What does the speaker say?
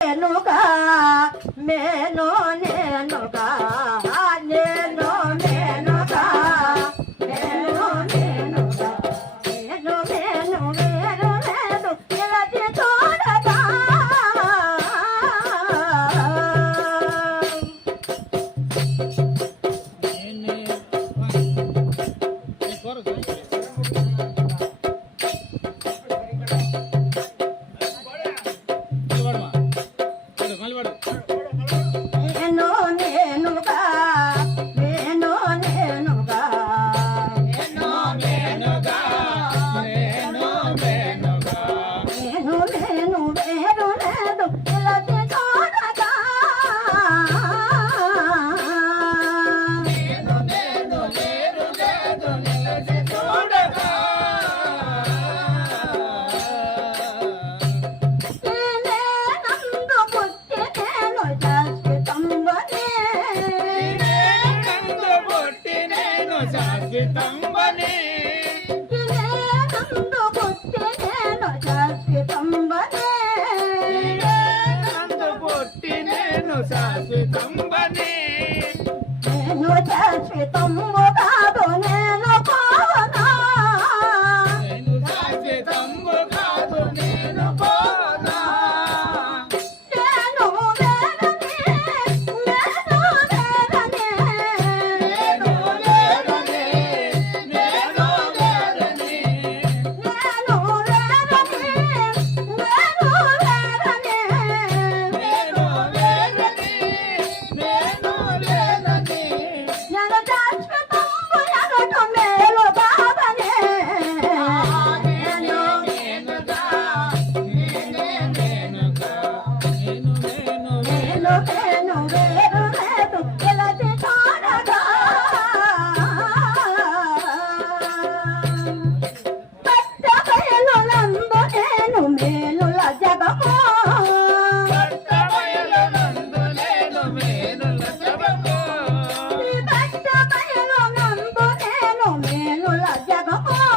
నేనుగా మేను నేనుగా. నేను శాశ్వతముగా 老公